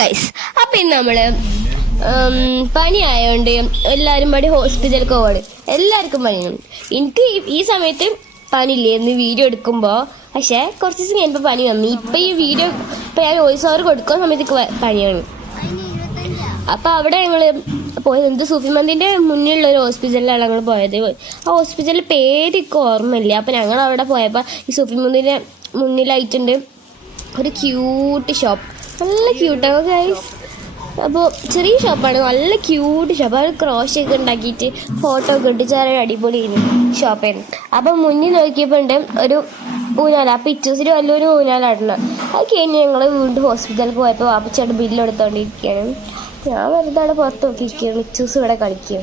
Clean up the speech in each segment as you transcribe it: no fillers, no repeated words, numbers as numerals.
Guys, അപ്പൊ ഇന്ന് നമ്മള് പനി ആയതുകൊണ്ട് എല്ലാരും പാടി ഹോസ്പിറ്റലിൽ പോവാണ്. എല്ലാവർക്കും പനിയാണ്. എനിക്ക് ഈ സമയത്ത് പനിയില്ലേ എന്ന് വീഡിയോ എടുക്കുമ്പോ, പക്ഷെ കുറച്ച് ദിവസം കഴിഞ്ഞപ്പോ പനി വന്നു. ഇപ്പൊ ഈ വീഡിയോ ഇപ്പൊ ഞാൻ വോയിസ് ഓവർ കൊടുക്കുന്ന സമയത്ത് പനിയാണ്. അപ്പൊ അവിടെ ഞങ്ങള് പോയത് എന്ത് സൂഫിമന്തിന്റെ മുന്നിലുള്ള ഒരു ഹോസ്പിറ്റലിലാണ് ഞങ്ങൾ പോയത്. ആ ഹോസ്പിറ്റലിൽ പേരൊക്കെ ഓർമ്മയില്ല. അപ്പൊ ഞങ്ങൾ അവിടെ പോയപ്പോ ഈ സൂഫിമന്തിന്റെ മുന്നിലായിട്ടുണ്ട് ഒരു ക്യൂട്ട് ഷോപ്പ്. നല്ല ക്യൂട്ടാണ് ഗൈസ്. അപ്പോൾ ചെറിയ ഷോപ്പാണ്, നല്ല ക്യൂട്ട് ഷോപ്പ്. അത് ക്രോഷൊക്കെ ഉണ്ടാക്കിയിട്ട് ഫോട്ടോ ഒക്കെ ഇട്ടിച്ച് നല്ല അടിപൊളിയായിരുന്നു ഷോപ്പായിരുന്നു. അപ്പം മുന്നിൽ നോക്കിയപ്പോൾ ഉണ്ട് ഒരു ഊഞ്ഞാല. അപ്പം ഇച്ചൂസിന് വലിയൊരു ഊഞ്ഞാലായിരുന്നു. അത് കഴിഞ്ഞ് ഞങ്ങൾ വീണ്ടും ഹോസ്പിറ്റലിൽ പോയപ്പോൾ വാപ്പച്ചേട്ടൻ ബില്ല് എടുത്തോണ്ടിരിക്കുകയാണ്. ഞാൻ വെറുതെ അവിടെ പുറത്ത് നോക്കിയിരിക്കുകയാണ്. ഇച്ചൂസ് ഇവിടെ കളിക്കുക.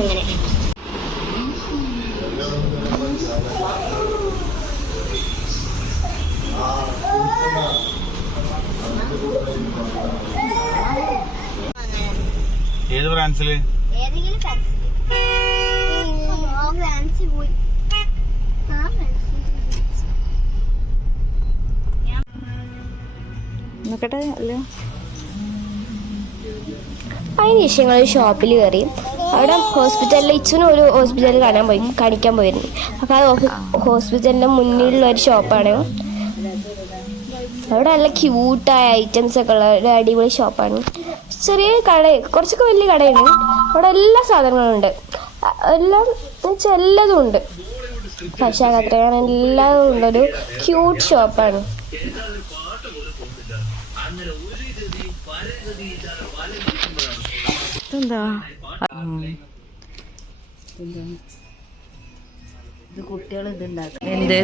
അങ്ങനെ ഏത് ബ്രാൻഡില് അതിന് ശേഷം ഞങ്ങൾ ഷോപ്പിൽ കയറി. അവിടെ ഹോസ്പിറ്റലിൽ ഇച്ചനും ഒരു ഹോസ്പിറ്റലിൽ കാണിക്കാൻ പോയിരുന്നു. അപ്പം ആ ഹോസ്പിറ്റലിൻ്റെ മുന്നിലുള്ള ഒരു ഷോപ്പാണ്. അവിടെ നല്ല ക്യൂട്ടായ ഐറ്റംസ് ഒക്കെ ഉള്ള ഒരു അടിപൊളി ഷോപ്പാണ്. ചെറിയ കട, കുറച്ചൊക്കെ വലിയ കടയാണ്. അവിടെ എല്ലാ സാധനങ്ങളും ഉണ്ട്. എല്ലാം എല്ലാതും ഉണ്ട്. പക്ഷെ അത്രയാണ് എല്ലാതും ഉണ്ടൊരു ക്യൂട്ട് ഷോപ്പാണ്. എന്താ ഇത് കുട്ടികൾ ഇതുണ്ടാക്കും. എന്ത്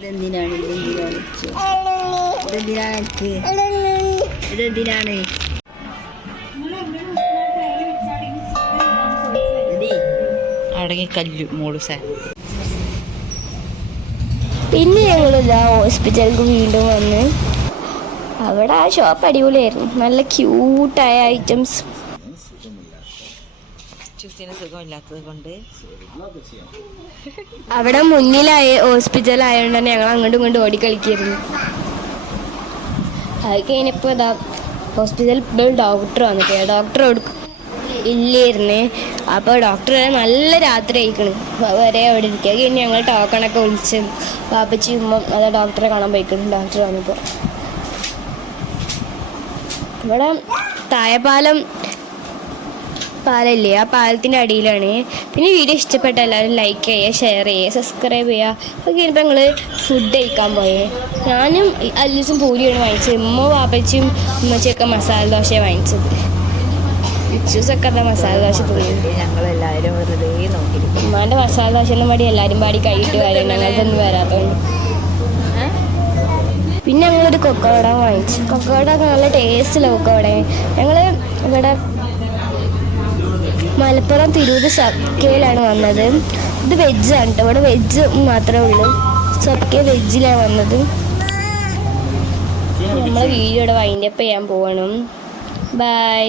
ഇതെന്തിനാണ് ഇതെന്തിനാണ് അടങ്ങി കല്ലു മോളുസേ. പിന്നെ ഞങ്ങളിതാ ഹോസ്പിറ്റലിലേക്ക് വീണ്ടും വന്ന്. അവിടെ ആ ഷോപ്പ് അടിപൊളിയായിരുന്നു. നല്ല ക്യൂട്ടായ ഐറ്റംസ്. സുഖമില്ലാത്തത് കൊണ്ട് അവിടെ മുന്നിലായ ഹോസ്പിറ്റൽ ആയതുകൊണ്ട് തന്നെ ഞങ്ങൾ അങ്ങോട്ടും ഇങ്ങോട്ടും ഓടിക്കളിക്കായിരുന്നു. അത് കഴിഞ്ഞപ്പോൾ ഇതാ ഹോസ്പിറ്റലിൽ ഡോക്ടർ വന്നിട്ട്, ഡോക്ടർ ഇല്ലായിരുന്നേ. അപ്പോൾ ഡോക്ടർ നല്ല രാത്രി ആയിക്കണ് വരെ അവിടെ ഇരിക്കുക. കഴിഞ്ഞ് ഞങ്ങൾ ടോക്കണൊക്കെ വിളിച്ച് വാപ്പച്ചി ഉമ്മ അത് ഡോക്ടറെ കാണാൻ പോയിക്കണം. ഡോക്ടർ വന്നപ്പോൾ ഇവിടെ താഴെപ്പാലം പാലല്ലേ, ആ പാലത്തിൻ്റെ അടിയിലാണ്. പിന്നെ വീഡിയോ ഇഷ്ടപ്പെട്ട എല്ലാവരും ലൈക്ക് ചെയ്യുക, ഷെയർ ചെയ്യുക, സബ്സ്ക്രൈബ് ചെയ്യുക. അത് കഴിഞ്ഞപ്പോൾ ഞങ്ങൾ ഫുഡ് കഴിക്കാൻ പോയേ. ഞാനും അല്ലൂസും പൂരിയാണ് വാങ്ങിച്ചത്. ഉമ്മ വാപ്പച്ചിയും ഉമ്മച്ചിയൊക്കെ മസാല ദോശയാണ് വാങ്ങിച്ചത്. ഇച്ചൂസൊക്കെ എന്താ മസാല ദോശ തിന്നു. ഞങ്ങളെല്ലാവരും വെറുതെ നോക്കി. ഉമ്മാൻ്റെ മസാല ദോശ പാടി എല്ലാവരും പാടി കഴിയിട്ട് വരും. ഞങ്ങൾക്കൊന്നും വരാത്തതുകൊണ്ട്. പിന്നെ ഞങ്ങളൊരു കൊക്കവട വാങ്ങിച്ചു. കൊക്കവട നല്ല ടേസ്റ്റുള്ള കൊക്കവട. ഞങ്ങൾ ഇവിടെ മലപ്പുറം തിരൂർ സബ്കയിലാണ് വന്നത്. ഇത് വെജാണ് കേട്ടോ. ഇവിടെ വെജ് മാത്രമേ ഉള്ളൂ. സബ്ക വെജിലാണ് വന്നത്. നമ്മൾ വീഡിയോയുടെ വൈൻഡപ്പ് ചെയ്യാൻ പോകണം. ബൈ.